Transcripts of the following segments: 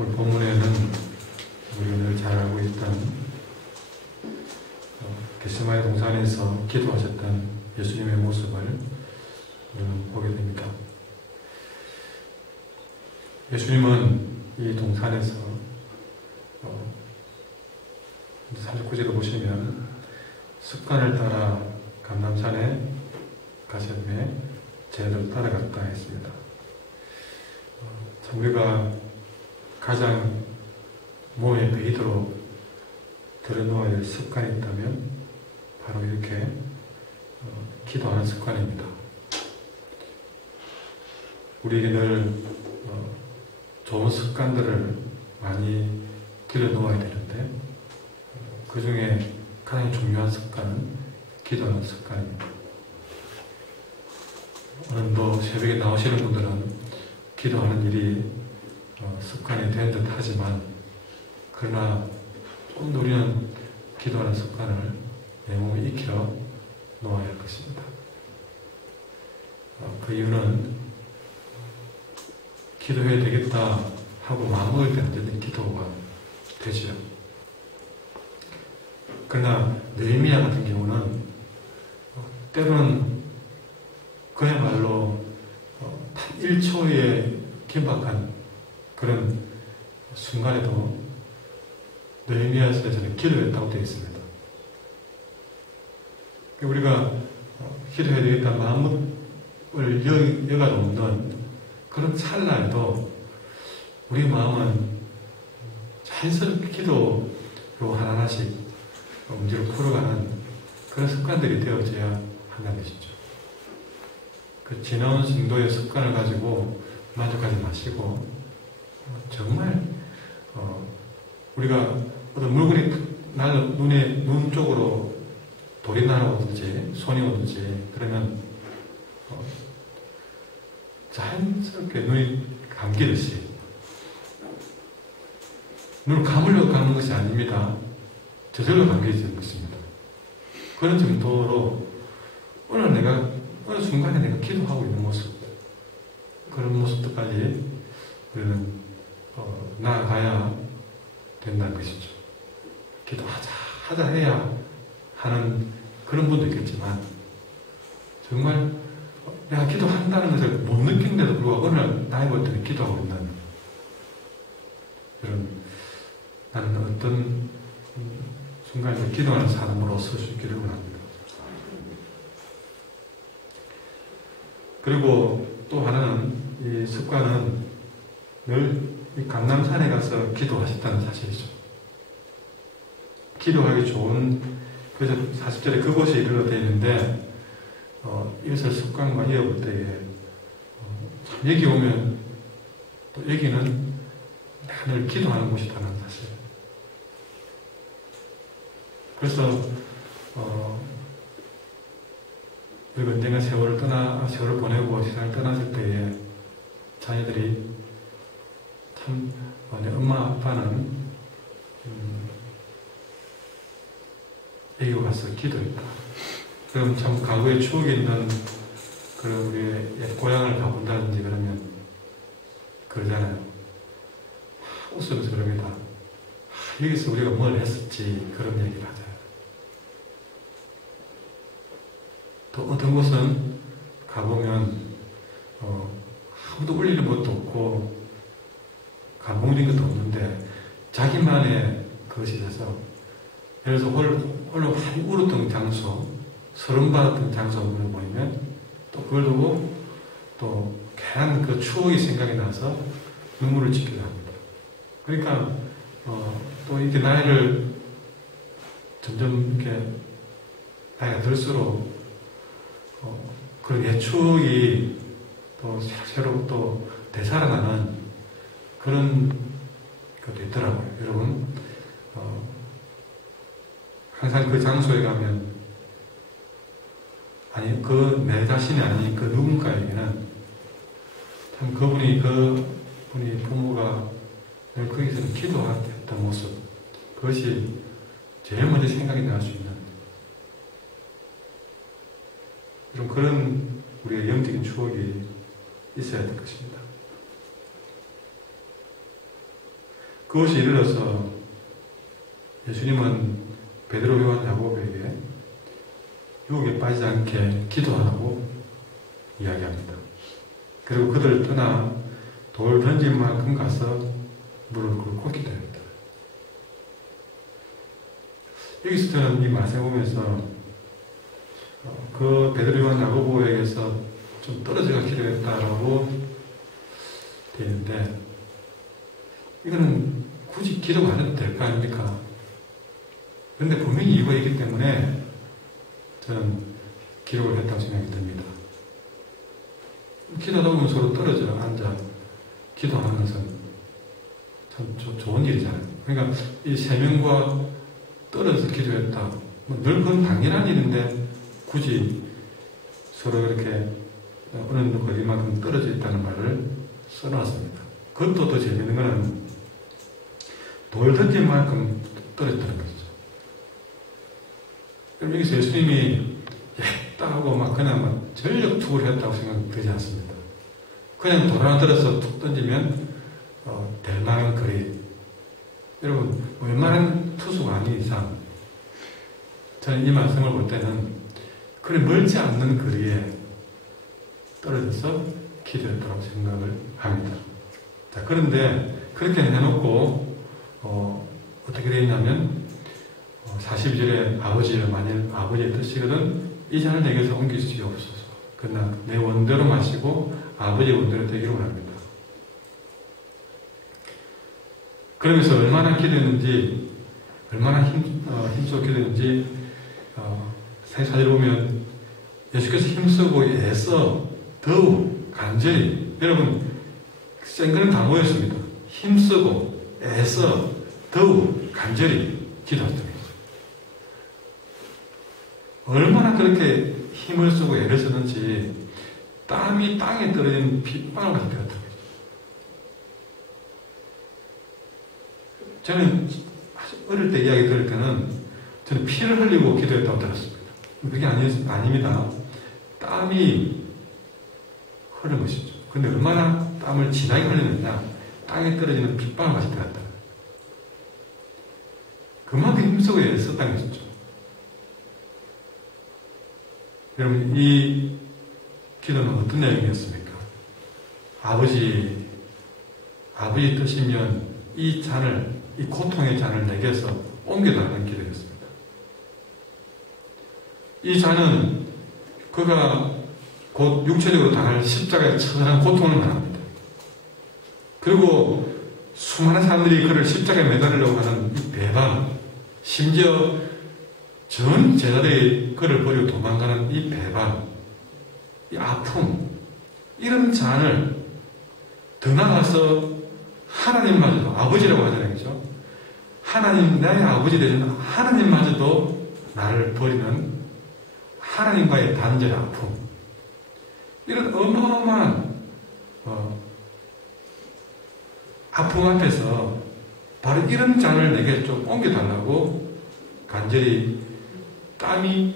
오늘 본문에는 우리가 늘 잘 알고 있던 겟세마네 동산에서 기도하셨던 예수님의 모습을 보게 됩니다. 예수님은 이 동산에서 39절을 보시면 습관을 따라 감람산에 가셨네 제자들 따라갔다 했습니다. 참 우리가 가장 몸에 배이도록 들여놓아야 할 습관이 있다면 바로 이렇게 기도하는 습관입니다. 우리에게 늘 좋은 습관들을 많이 들여놓아야 되는데 그 중에 가장 중요한 습관은 기도하는 습관입니다. 오늘도 새벽에 나오시는 분들은 기도하는 일이 습관이 된 듯 하지만 그러나 조금 더 우리는 기도하는 습관을 내 몸에 익혀 놓아야 할 것입니다. 그 이유는 기도해야 되겠다 하고 마음먹을 때는 언제든 기도가 되지요. 그러나 느헤미야 같은 경우는 때로는 그야말로 1초의 긴박한 그런 순간에도 느헤미야서에서는 기도했다고 되어 있습니다. 우리가 기도해야 되겠다 마음을 여가 놓는 그런 찰나에도 우리 마음은 자연스럽게 기도로 하나하나씩 문제를 풀어가는 그런 습관들이 되어져야 한다는 것이죠. 그 지나온 정도의 습관을 가지고 만족하지 마시고 정말 우리가 어떤 물건이 눈 쪽으로 돌이 날아오든지 손이 오든지 그러면 자연스럽게 눈이 감기듯이 눈을 감으려고 감는 것이 아닙니다. 저절로 감겨지는 것입니다. 그런 정도로 어느 순간에 내가 기도하고 있는 모습 그런 모습들까지 우리는 나아가야 된다는 것이죠. 기도하자 해야 하는 그런 분도 있겠지만 정말 내가 기도한다는 것을 못 느낀데도 불구하고 어느 날 나이 먹더니 기도하고 있는 이런 나는 어떤 순간에 기도하는 사람으로 설 수 있기를 원합니다. 그리고 또 하나는 이 습관은 늘 이 감람산에 가서 기도하셨다는 사실이죠. 기도하기 좋은 그래서 40절에 그곳에 이르러 되어 있는데 이것을 습관과 이어볼 때에 참 여기 오면 또 여기는 내가 늘 기도하는 곳이다는 사실. 그래서 우리가 언젠가 세월을 보내고 세상을 떠났을 때에 자녀들이 참 내 엄마 아빠는 여기 가서 기도했다. 그럼 참 과거에 추억이 있는 그런 우리의 옛 고향을 가본다든지 그러면 그러잖아요. 웃으면서 그럽니다. 여기서 우리가 뭘 했었지 그런 얘기를 하잖아요. 또 어떤 곳은 가보면 아무도 울리는 것도 없고 감동적인 것도 없는데 자기만의 그것이 있어서 예를 들어서 홀로 많이 울었던 장소 서름받았던 장소를 보이면 또 그걸 두고 또 괜한 그 추억이 생각이 나서 눈물을 짓기도 합니다. 그러니까 또 이렇게 나이를 점점 이렇게 나이가 들수록 그런 옛 추억이 또 새로 또 되살아나는 그런 것도 있더라고요. 여러분 항상 그 장소에 가면 아니 그 내 자신이 아닌 그 누군가에게는 참 그분이 부모가 늘 거기서 기도했던 모습 그것이 제일 먼저 생각이 날 수 있는 좀 그런 우리의 영적인 추억이 있어야 될 것입니다. 그것이 이르러서 예수님은 베드로, 요한, 야고보에게 유혹에 빠지지 않게 기도하라고 이야기합니다. 그리고 그들 떠나 돌 던진 만큼 가서 무릎 꿇고 기도합니다. 여기서 저는 이 말씀 보면서 그 베드로, 요한, 야고보에게서 좀 떨어져가 기도했다라고 되어 있는데, 이거는 굳이 기도 안 해도 될 거 아닙니까? 그런데 분명히 이유가 있기 때문에 저는 기록을 했다고 생각이 듭니다. 기도하다 보면 서로 떨어져 앉아 기도하는 것은 참 좋은 일이잖아요. 그러니까 이 세 명과 떨어져서 기도했다. 늘 그건 당연한 일인데 굳이 서로 이렇게 어느 거리만큼 떨어져 있다는 말을 써놨습니다. 그것도 더 재밌는 거는 돌 던진 만큼 떨어졌다는 거죠. 그럼 여기서 예수님이 딱 하고 막 그냥 막 전력 투구를 했다고 생각되지 않습니다. 그냥 돌 하나 들어서 툭 던지면 될 만한 거리. 여러분, 웬만한 투수가 아닌 이상 저는 이 말씀을 볼 때는 그리 멀지 않는 거리에 떨어져서 기도했다고 생각을 합니다. 자, 그런데 그렇게 해놓고 어떻게 되어 있냐면 42절에 아버지여, 만일 아버지의 뜻이거든 이 잔을 내게서 옮길 수 없소서. 그러나 내 원대로 마시고 아버지의 원대로 되기를 원합니다. 그러면서 얼마나 기도했는지, 얼마나 힘써 기도했는지 4절에 보면 예수께서 힘쓰고 애써 더욱 간절히, 여러분 센 거는 다 모였습니다. 힘쓰고 애써 더욱 간절히 기도했습니다. 얼마나 그렇게 힘을 쓰고 애를 쓰는지 땀이 땅에 떨어지는 빗방울 같은 거예요. 저는 어릴 때 이야기 들을 때는 저는 피를 흘리고 기도했다고 들었습니다. 그게 아닙니다. 땀이 흐르는 것이죠. 근데 얼마나 땀을 진하게 흘리느냐, 땅에 떨어지는 빗방울 같이 들었다. 그만큼 힘쓰고 애를 썼다는 것이죠. 여러분, 이 기도는 어떤 내용이었습니까? 아버지 뜻이면 이 잔을, 이 고통의 잔을 내게서 옮겨달라는 기도였습니다. 이 잔은 그가 곧 육체적으로 당할 십자가의 처절한 고통을 말합니다. 그리고 수많은 사람들이 그를 십자가에 매달으려고 하는 이 배반, 심지어 전 제자들이 그를 버리고 도망가는 이 배반, 이 아픔, 이런 잔을 더 나아가서 하나님마저도, 아버지라고 하잖아요, 그죠? 하나님, 나의 아버지 되는 하나님마저도 나를 버리는 하나님과의 단절의 아픔, 이런 어마어마한 아픔 앞에서 바로 이런 잔을 내게 좀 옮겨달라고 간절히 땀이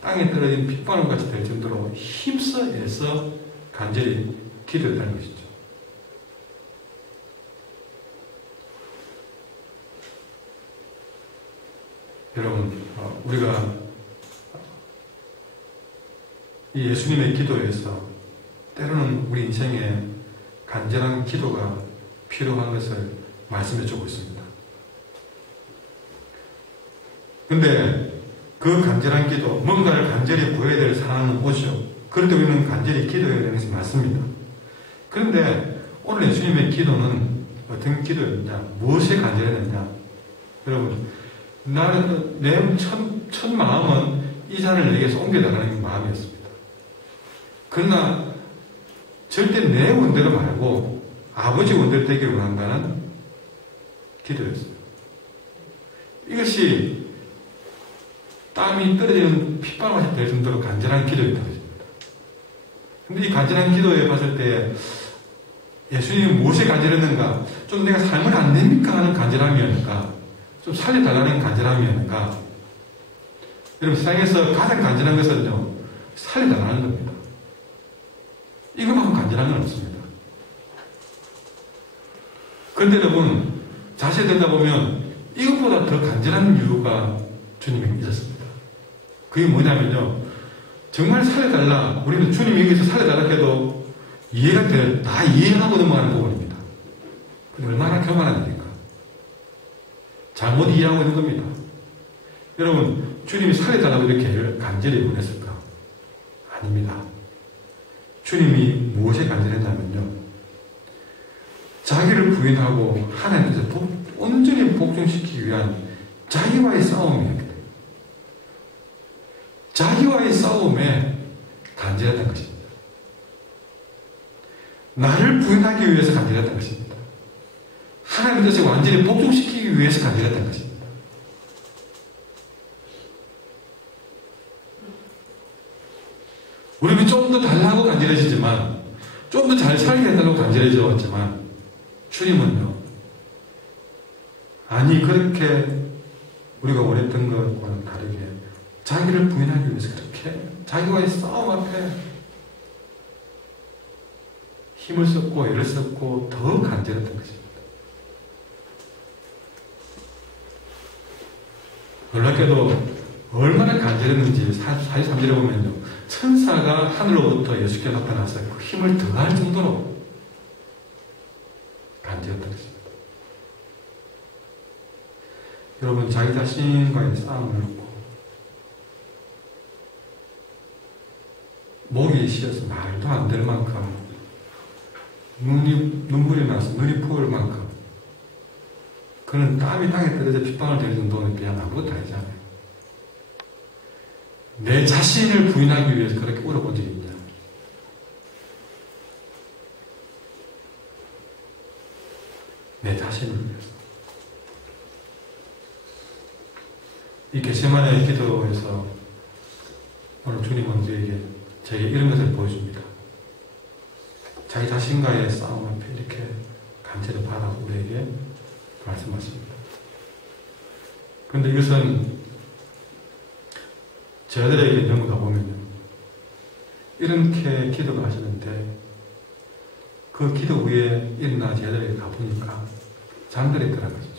땅에 떨어진 빗방울같이 될 정도로 힘써 애써 간절히 기도했다는 것이죠. 여러분, 우리가 이 예수님의 기도에서 때로는 우리 인생에 간절한 기도가 필요한 것을 말씀해 주고 있습니다. 근데 그 간절한 기도, 뭔가를 간절히 구해야 될 상황은 오죠. 그럴 때 우리는 간절히 기도해야 되는 것이 맞습니다. 그런데 오늘 예수님의 기도는 어떤 기도였느냐, 무엇에 간절했느냐. 여러분, 나는 내 첫 마음은 이 잔을 내게서 옮겨나가는 마음이었습니다. 그러나 절대 내 원대로 말고 아버지 원대로 되기를 원한다는 기도였어요. 이것이 땀이 떨어지는 핏방울같이 될 정도로 간절한 기도였다는 것입니다. 그런데 이 간절한 기도에 봤을 때 예수님이 무엇에 간절했는가? 좀 내가 살면 안 됩니까? 하는 간절함이었는가? 좀 살려달라는 간절함이었는가? 여러분, 세상에서 가장 간절한 것은요, 살려달라는 겁니다. 이것만큼 간절한 건 없습니다. 그런데 여러분, 자세히 듣다 보면 이것보다 더 간절한 이유가 주님에게 있었습니다. 그게 뭐냐면요. 정말 살려달라. 우리는 주님이 여기서 살려달라 해도 이해가 돼. 다 이해하고 넘어가는 부분입니다. 근데 얼마나 교만한 일인가. 잘못 이해하고 있는 겁니다. 여러분, 주님이 살려달라고 이렇게 간절히 원했을까? 아닙니다. 주님이 무엇에 간절했냐면요. 자기를 부인하고 하나님께서 온전히 복종시키기 위한 자기와의 싸움이었기 때문에 자기와의 싸움에 간절했던 것입니다. 나를 부인하기 위해서 간절했던 것입니다. 하나님 뜻에 완전히 복종시키기 위해서 간절했던 것입니다. 우리는 좀 더 달라고 간절해지지만 좀 더 잘 살게 해달라고 간절해졌지만 주님은요. 아니 그렇게 우리가 원했던 것과는 다르게 자기를 부인하기 위해서 그렇게 자기와의 싸움 앞에 힘을 썼고 애를 썼고 더 간절했던 것입니다. 놀랍게도 얼마나 간절했는지 43절에 보면요. 천사가 하늘로부터 예수께 나타나서 그 힘을 더할 정도로 간절했던 것입니다. 여러분 자기 자신과의 싸움을 놓고 목이 쉬어서 말도 안 될 만큼 눈물이 나서 눈이 부을 만큼 그는 땀이 땅에 떨어져 핏방울 되는 정도는 그냥 아무것도 아니잖아요. 내 자신을 부인하기 위해서 그렇게 울어본 적이 있냐? 내 자신을 위해서. 이 겟세마네 기도에서 오늘 주님은 우리에게 제게 이런 것을 보여줍니다. 자기 자신과의 싸움 앞에 이렇게 간절히 바라 우리에게 말씀하십니다. 그런데 이것은 저들에게 연구 가보면요. 이렇게 기도를 하시는데 그 기도 위에 일어나 저들에게 가보니까 잠들어 있더라는 것이죠.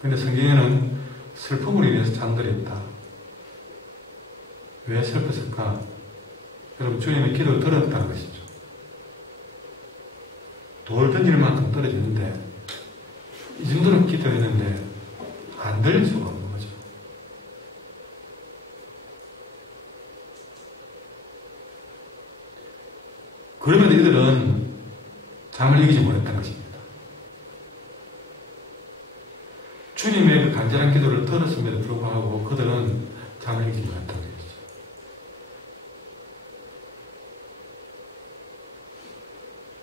그런데 성경에는 슬픔으로 인해서 잠들어 있다. 왜 슬펐을까? 여러분 주님의 기도를 들었다는 것이죠. 돌 던질 만큼 떨어지는데 이 정도로 기도했는데 안 들릴 수가 없는 거죠. 그러면 이들은 잠을 이기지 못했던 것입니다. 주님의 그 간절한 기도를 들었음에도 불구하고 그들은 잠을 이기지 못했던 것이죠.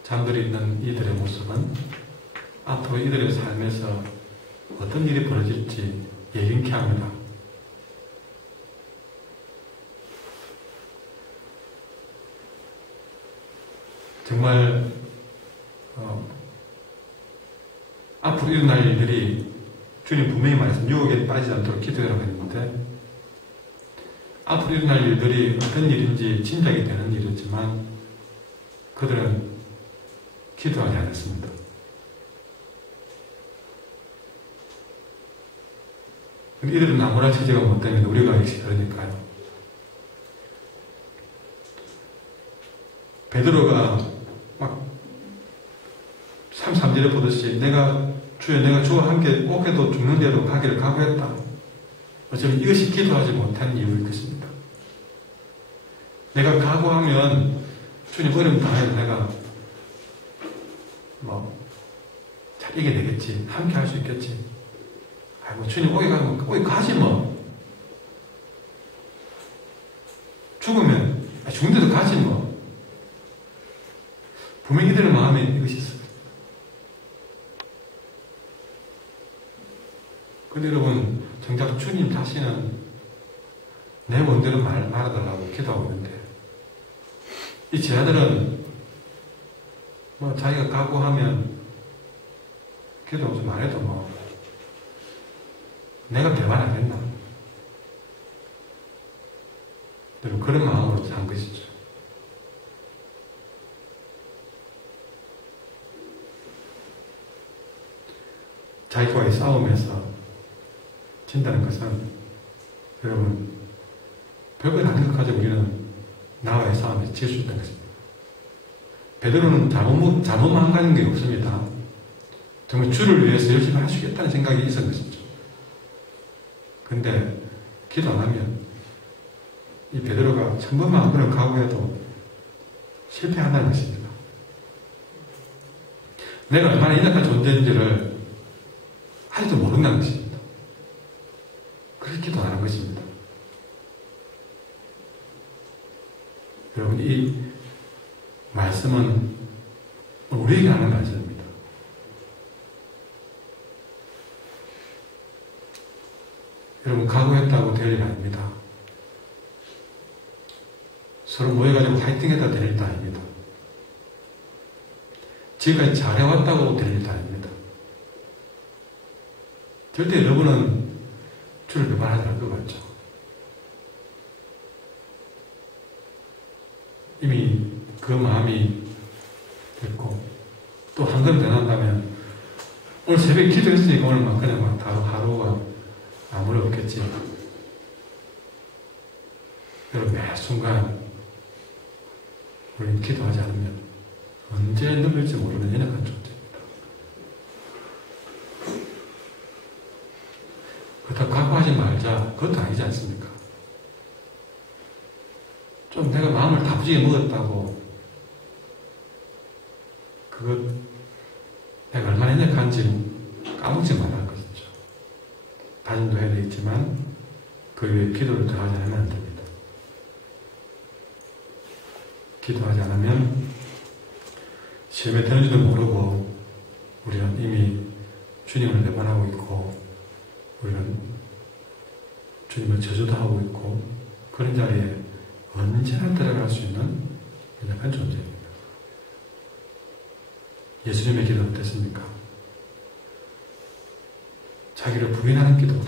잠들어 있는 이들의 모습은 앞으로 이들의 삶에서 어떤 일이 벌어질지 예견케 합니다. 정말 앞으로 일어날 일들이 주님 분명히 말해서 유혹에 빠지지 않도록 기도하라고 했는데 앞으로 일어날 일들이 어떤 일인지 짐작이 되는 일이었지만 그들은 기도하지 않았습니다. 이들은 나무라 체제가 못 되면 우리가 역시 그러니까요. 베드로가 막 33절에 보듯이 주여 내가 주와 함께 꼭 해도 죽는 대로 가기를 각오했다. 어쩌면 이것이 기도하지 못한 이유일 것입니다. 내가 각오하면 주님 어려움 당해도 내가 잘 이겨내겠지. 함께 할 수 있겠지. 아이고 주님 거기 가면 거기 가지 뭐. 죽으면 죽는 데도 가지 뭐. 분명히 이들의 마음에 이것이 있어요. 근데 여러분 정작 주님 다시는 내 원대로 말아달라고 기도하고 있는데 이 제자들은 자기가 각오하면 기도하고 좀 안 해도 내가 대만 안 했나? 여러분 그런 마음으로 산 것이죠. 자기와의 싸움에서 진다는 것은 여러분 별것 아닌 것 가지고 우리는 나와의 싸움에 질 수 있다는 것입니다. 베드로는 잘못만 가는 게 없습니다. 정말 주를 위해서 열심히 하시겠다는 생각이 있었던 것이죠. 근데 기도 안 하면 이 베드로가 천번만 그런 각오해도 실패한다는 것입니다. 내가 얼마나 인약한 존재인지를 아직도 모른다는 것입니다. 그렇게 기도 안 하는 것입니다. 여러분, 이 말씀은 우리에게 하는 말씀입니다. 여러분, 각오했다고 될 일 아닙니다. 서로 모여가지고 화이팅 했다 될 일도 아닙니다. 지금까지 잘해왔다고 될 일도 아닙니다. 절대 여러분은 주를 배반하지 않을 것 같죠. 이미 그 마음이 됐고, 또 한 걸음 더 난다면, 오늘 새벽에 기도했으니까 오늘만 그냥 하루가 아무런 없겠지. 여러분, 매 순간 우리는 기도하지 않으면 언제 넘을지 모르는 연약한 존재입니다. 그렇다고 각오하지 말자, 그것도 아니지 않습니까? 좀 내가 마음을 다부지게 먹었다고 그것 내가 얼마나 연약한지 까먹지 말아야 할 것이죠. 다짐도 해야 되겠지만 그 위에 기도를 더하지 않으면 안 됩니다. 기도하지 않으면 시험에 드는지도 모르고 우리는 이미 주님을 배반하고 있고 우리는 주님을 저주도 하고 있고 그런 자리에 언제나 들어갈 수 있는 연약한 존재입니다. 예수님의 기도 어땠습니까? 자기를 부인하는 기도.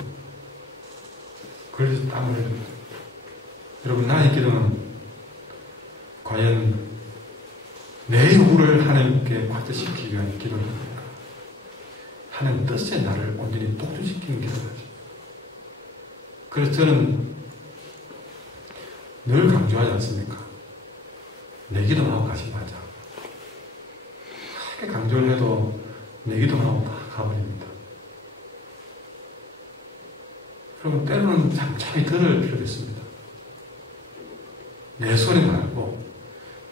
그래서 땀을 흘립니다. 여러분, 나의 기도는 과연 내 요구를 하나님께 과대시키기 위한 기도입니까? 하나님 뜻에 나를 온전히 독주시키는 기도까지. 그래서 저는 늘 강조하지 않습니까? 내 기도만 하고 가지 마자. 크게 강조를 해도 내 기도만 하고 다 가버립니다. 여러분, 때로는 잠잠히 들을 필요도 있습니다. 내 소리 말고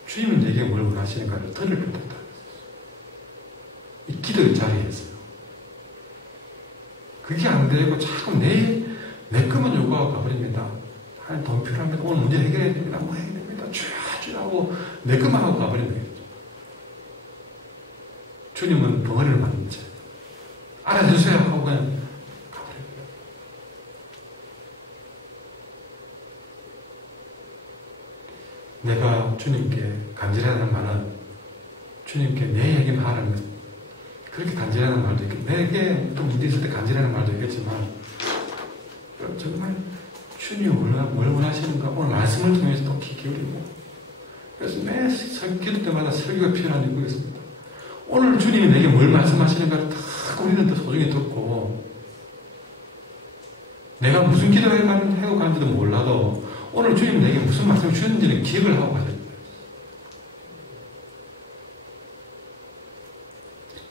주님은 내게 뭘 원하시는가를 들을 필요도 있다. 이 기도의 자리에서요. 그게 안 되고 자꾸 내 것만 요구하고 가버립니다. 하나님 돈 필요합니다. 오늘 문제 해결해야 됩니다. 뭐 해야 됩니다. 주하고 내 것만 하고 가버립니다. 주님은 덩어리를 만든 채 알아주세요 하고 그냥 가버립니다. 내가 주님께 간절하는 말은 주님께 내 얘기만 하라는 것. 그렇게 간절하는 말도 있겠고 내게 또 문제 있을 때 간절하는 말도 있겠지만 정말 주님이 뭘 원하시는가 오늘 말씀을 통해서 또 귀 기울이고 그래서 매 기도 때마다 설교가 필요한 이유겠습니다. 오늘 주님이 내게 뭘 말씀하시는가를 다 우리는 더 소중히 듣고 내가 무슨 기도를 하고 가는지도 몰라도 오늘 주님이 내게 무슨 말씀을 주셨는지는 기억을 하고 가야 됩니다.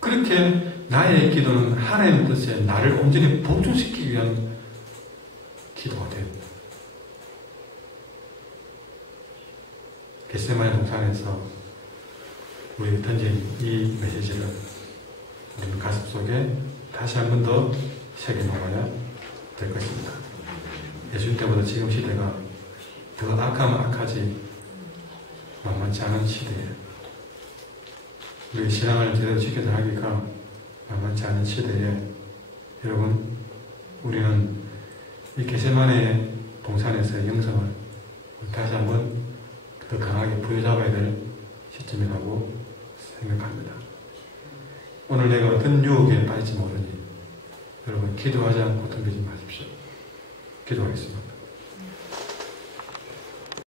그렇게 나의 기도는 하나님의 뜻에 나를 온전히 복종시키기 위한 기도가 됩니다. 겟세마네 동산에서 우리에게 던진 이 메시지를 우리 가슴 속에 다시 한 번 더 새겨 놓아야 될 것입니다. 예수님 때보다 지금 시대가 더 악하면 악하지 만만치 않은 시대에 우리 신앙을 제대로 지켜야 하기가 만만치 않은 시대에 여러분 우리는 이 겟세마네 동산에서의 영성을 다시 한번 더 강하게 부여잡아야 될 시점이라고 생각합니다. 오늘 내가 어떤 유혹에 빠질지 모르니 여러분 기도하지 않고 덤비지 마십시오. 기도하겠습니다.